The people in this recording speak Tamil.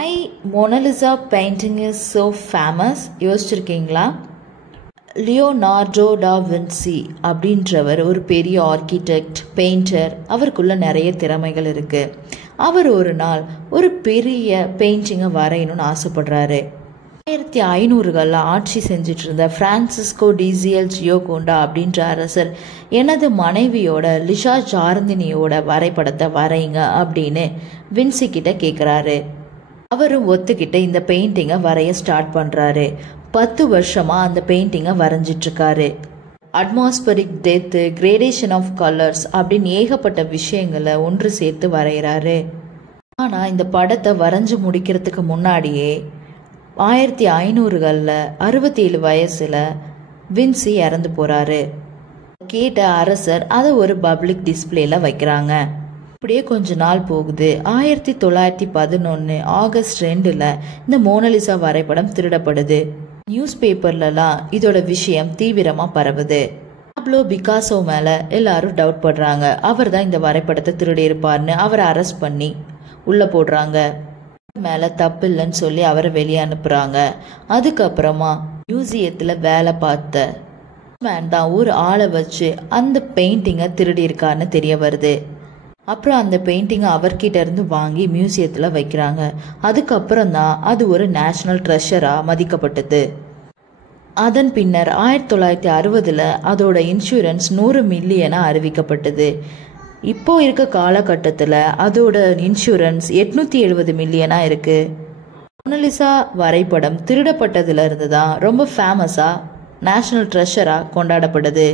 Why Mona Lisa painting is so famous? யோசிச்சிருக்கீங்களா? லியோனார்டோ டா வின்சி அப்படின்றவர் ஒரு பெரிய ஆர்கிடெக்ட், பெயிண்டர். அவருக்குள்ள நிறைய திறமைகள் இருக்கு. அவர் ஒரு நாள் ஒரு பெரிய பெயிண்டிங்கை வரையணும்னு ஆசைப்படுறாரு. 1500களில் ஆட்சி செஞ்சிட்டு இருந்த பிரான்சிஸ்கோ டிசிஎல் ஜியோகோண்டா அப்படின்ற அரசர் எனது மனைவியோட லிஷா ஜார்ந்தினியோட வரைபடத்தை வரைங்க அப்படின்னு வின்சி கிட்ட கேட்குறாரு. அவரும் ஒத்துக்கிட்டு இந்த பெயிண்டிங்கை வரைய ஸ்டார்ட் பண்ணுறாரு. 10 வருஷமா அந்த பெயிண்டிங்கை வரைஞ்சிட்ருக்காரு. அட்மாஸ்பரிக் டெத்து, கிரேடேஷன் ஆஃப் கலர்ஸ் அப்படின்னு ஏகப்பட்ட விஷயங்களை ஒன்று சேர்த்து வரைகிறாரு. ஆனால் இந்த படத்தை வரைஞ்சி முடிக்கிறதுக்கு முன்னாடியே 1500களில் 67 வயசில் வின்சி இறந்து போகிறாரு. கேட்ட அரசர் அதை ஒரு பப்ளிக் டிஸ்பிளேல வைக்கிறாங்க. இப்படியே கொஞ்ச நாள் போகுது. 1911 ஆகஸ்ட் 2 இந்த மோனலிசா வரைபடம் திருடப்படுது. நியூஸ் பேப்பர்லலாம் இதோட விஷயம் தீவிரமா பரவுது. பாப்லோ பிகாசோ மேல எல்லாரும் டவுட் படுறாங்க. அவர் தான் இந்த வரைபடத்தை திருடி இருப்பார்னு அவரை அரெஸ்ட் பண்ணி உள்ள போடுறாங்க. மேல தப்பு இல்லைன்னு சொல்லி அவரை வெளியே அனுப்புறாங்க. அதுக்கப்புறமா மியூசியத்துல வேலை பார்த்த மேன் தான் ஒரு ஆளை வச்சு அந்த பெயிண்டிங்கை திருடி இருக்காருன்னு தெரிய வருது. அப்புறம் அந்த பெயிண்டிங்கை அவர்கிட்ட இருந்து வாங்கி மியூசியத்தில் வைக்கிறாங்க. அதுக்கப்புறம் தான் அது ஒரு நேஷனல் ட்ரெஷராக மதிக்கப்பட்டது. அதன் பின்னர் 1960 அதோட இன்சூரன்ஸ் 100 மில்லியனாக அறிவிக்கப்பட்டது. இப்போ இருக்க காலகட்டத்தில் அதோட இன்சூரன்ஸ் 870 மில்லியனாக இருக்கு. மோனலிசா வரைபடம் திருடப்பட்டதுல இருந்து தான் ரொம்ப ஃபேமஸாக நேஷனல் ட்ரெஷராக கொண்டாடப்படுது.